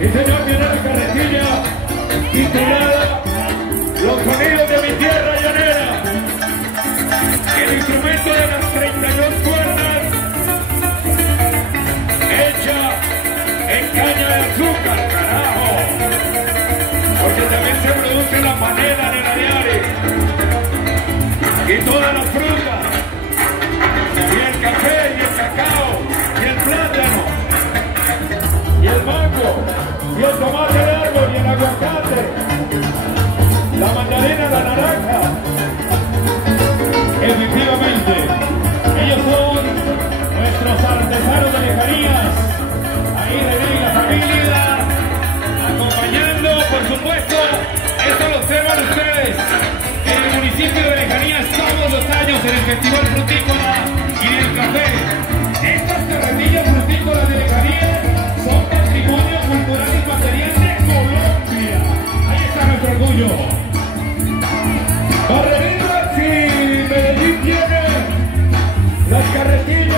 Y señor, viene la carretilla titulada Los sonidos de mi tierra llanera. El instrumento de las 32 cuerdas hecha en caña de azúcar, carajo. Porque también se produce la panela de la diaria y todas las frutas, y el café, y el cacao, y el plátano, y el mango, y el tomate de árbol, y el aguacate, la mandarina, la naranja. Efectivamente, ellos son nuestros artesanos de lejanías. Ahí de la familia, acompañando, por supuesto, esto lo observan ustedes, en el municipio de Lejanías todos los años en el Festival Frutícola y del Café. Estas carretillas frutícolas de Lejanías son patrimonio cultural y material de Colombia. Ahí está nuestro orgullo. Barrerías y Medellín tiene las carretillas